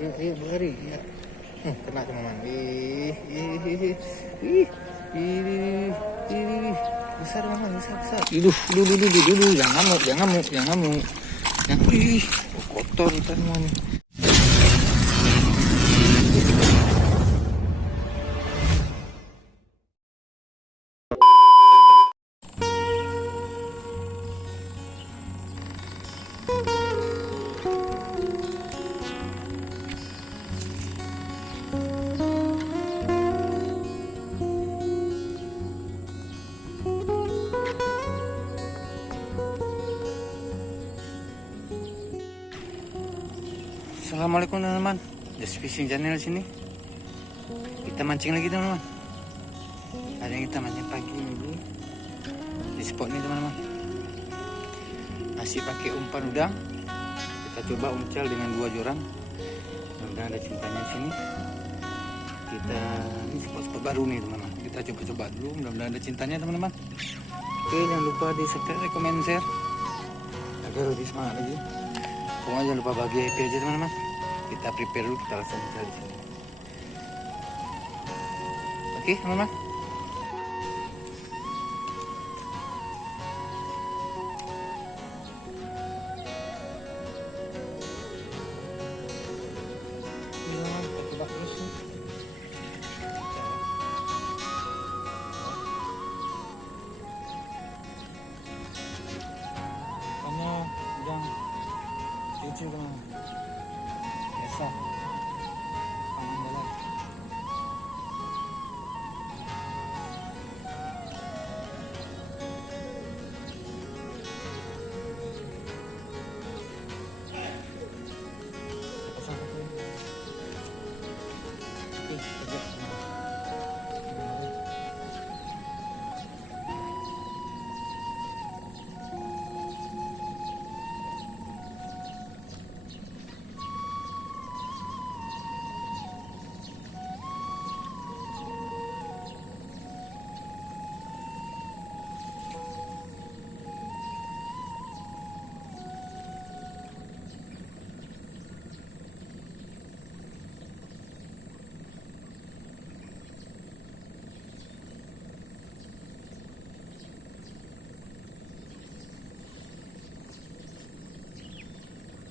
Ayo berlari ya. Kena teman-teman. Ih, besar teman-teman, besar. Dulu, jangan ngamuk. Kotor kita semuanya. Assalamualaikum teman-teman, Just Fishing Channel sini. Kita mancing lagi teman-teman. Hari ini kita mancing pagi ini di spot ini teman-teman. Masih pakai umpan udang. Kita coba umcal dengan 2 joran. Mudah-mudahan ada cintanya di sini. Kita ini spot-spot baru nih teman-teman. Kita coba dulu, mudah-mudahan ada cintanya teman-teman. Oke, jangan lupa di subscribe, komen, share agar lebih semangat lagi. Pokoknya jangan lupa bagi happy aja teman-teman. Kita prepare dulu, kita langsung mencari di sini. Oke teman-teman. Kita coba terus nih. Karena udang kecil teman-teman. Biasa panen dalam. Pasang satu ini. Oke, kerja.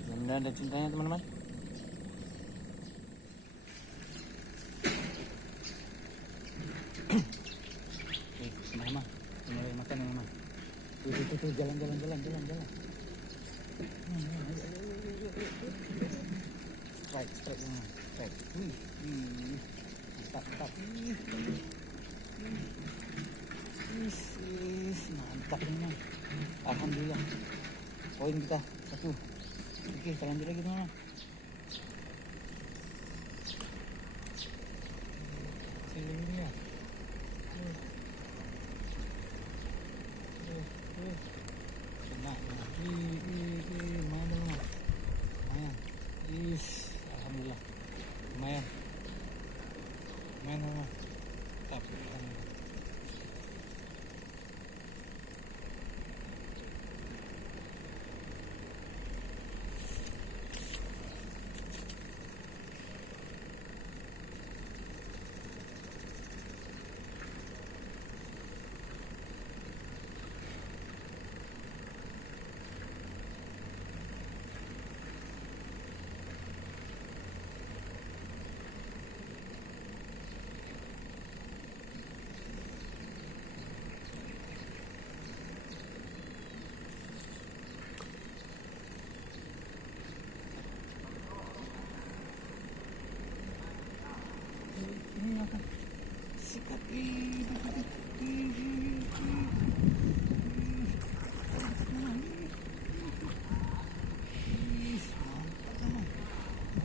Mudah-mudahan ada cintanya teman-teman. Mama, mulai makan ya mama. Tuh, jalan. Strike mama. Strike. Mantap. Mantap teman. Alhamdulillah. Poin kita 1. Oke, kita lanjut lagi teman-teman. Seluruhnya. Kena. Lumayan. Alhamdulillah. Lumayan teman-teman. Tapi alhamdulillah. Sikat.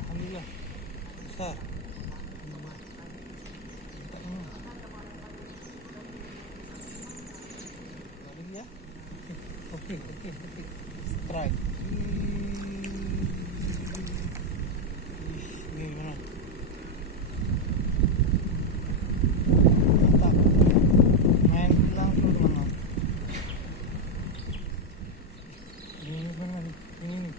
Alhamdulillah. Besar. Ya. Oke. Strike. Ini mana? Ini.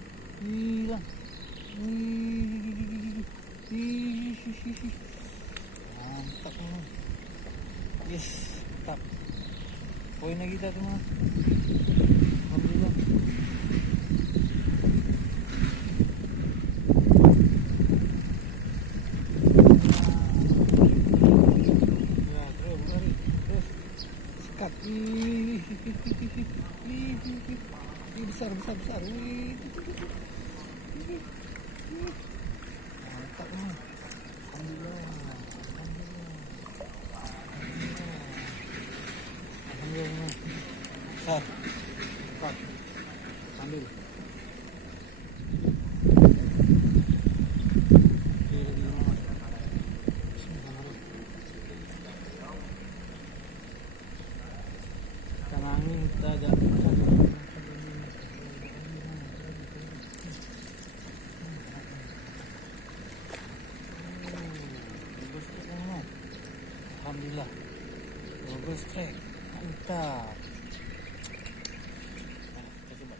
poin na kita teman. Alhamdulillah. Ya, terus lari. Terus. Sekat. Besar. Mantap teman. Alhamdulillah. Alhamdulillah. Besar. Cepat. Ambil. Karena angin kita agak alhamdulillah. Bagus trek. Mantap. Kita coba.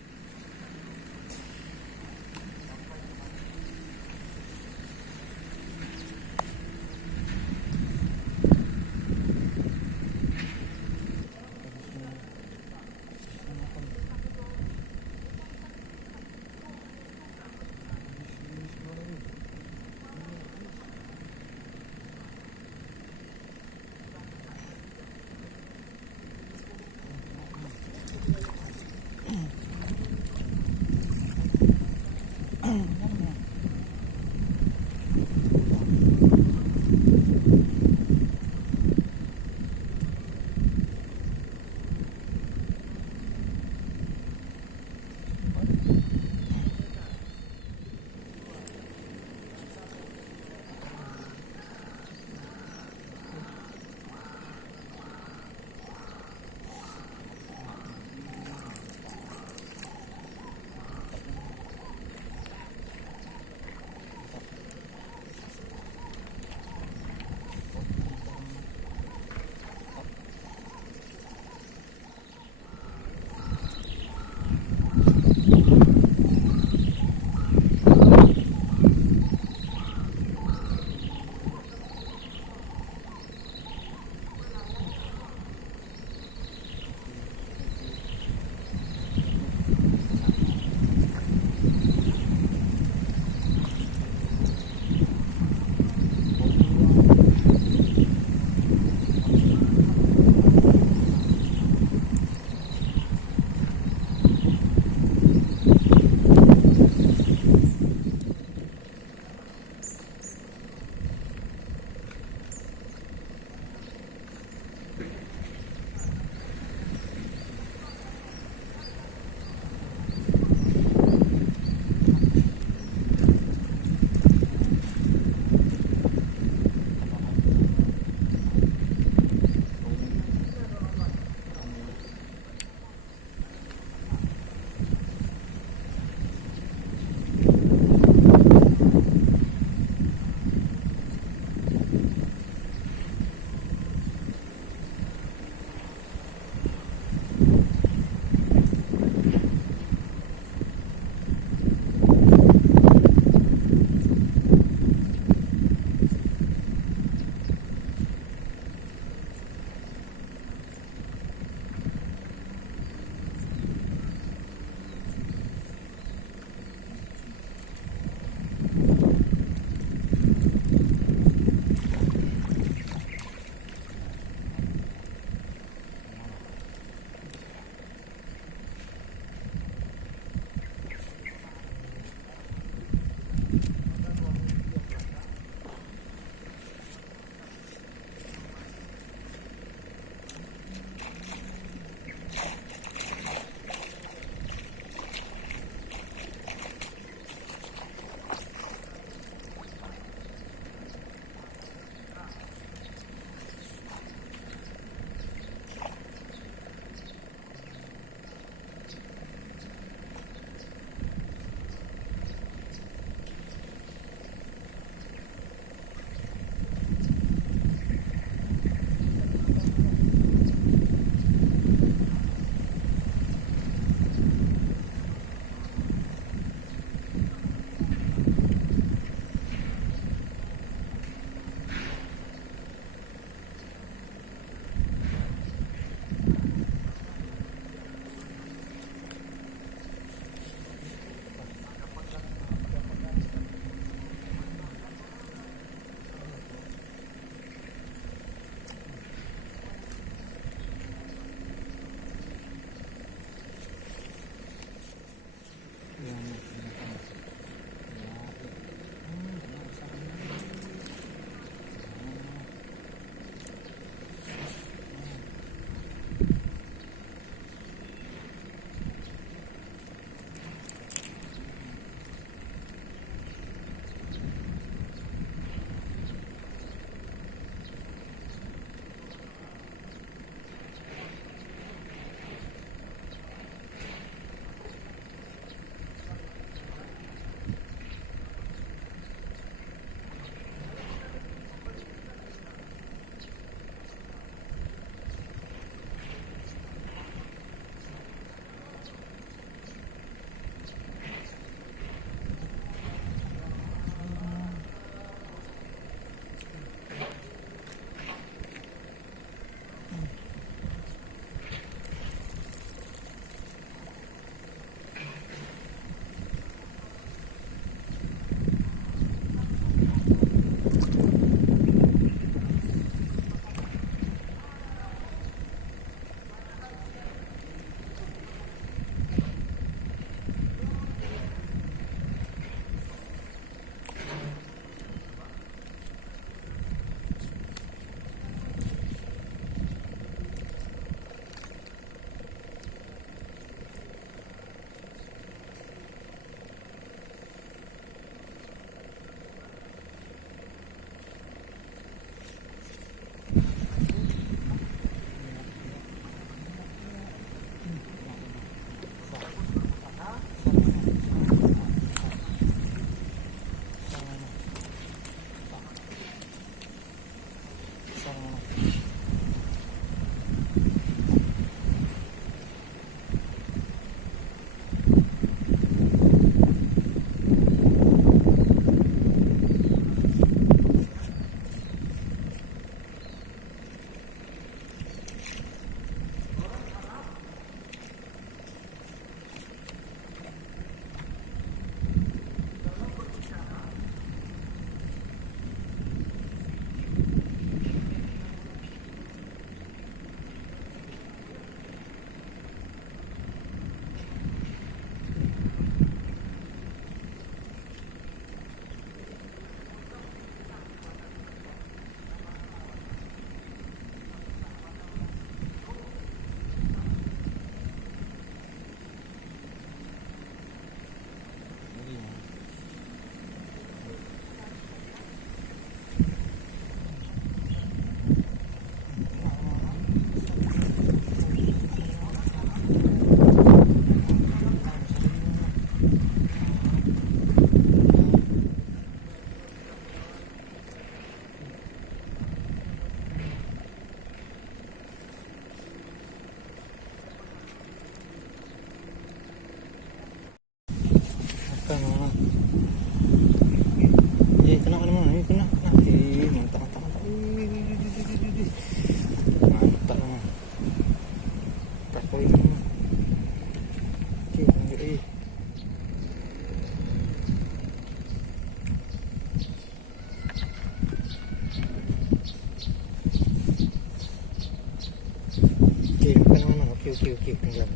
Oke, tenggelam.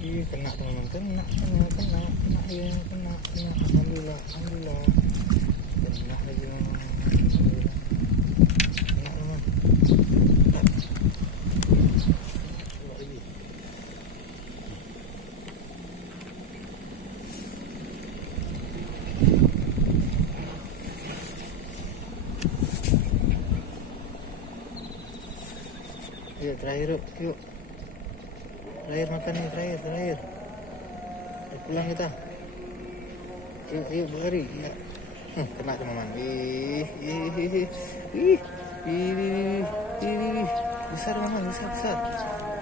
Ih, kena teman-teman, kena ya, kena. Alhamdulillah. Kena lagi teman-teman. Kena teman. Lagi. Yuk, terakhir yuk. Terakhir makan nih, terakhir. Pulang kita. Yuk berlari. Ya. Kena teman-teman. Ih. Besar teman-teman, besar.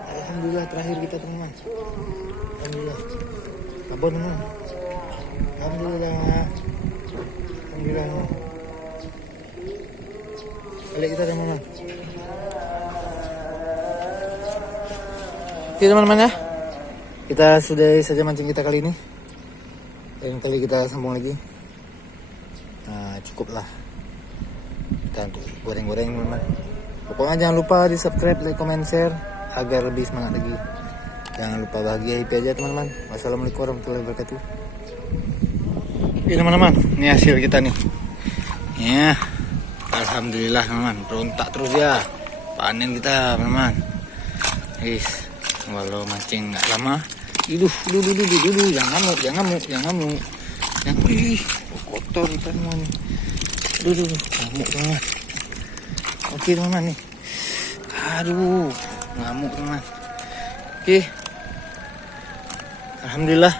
Alhamdulillah terakhir kita teman-teman. Alhamdulillah. Abon teman. Alhamdulillah. Balik kita teman-teman. Oke teman-teman ya, kita sudahi saja mancing kita kali ini. Lain kali kita sambung lagi. Nah, cukuplah kita untuk goreng-goreng teman-teman. Pokoknya jangan lupa di subscribe, like, comment, share agar lebih semangat lagi. Jangan lupa bahagia happy aja teman-teman. Wassalamualaikum warahmatullahi wabarakatuh. Ini teman-teman, ini hasil kita nih. Ya, alhamdulillah teman-teman, berontak terus ya. Panen kita teman-teman. Walau mancing nggak lama. Jangan ngamuk. Kotor kita teman. Ngamuk teman. Oke teman nih. Aduh, ngamuk teman. Oke. Alhamdulillah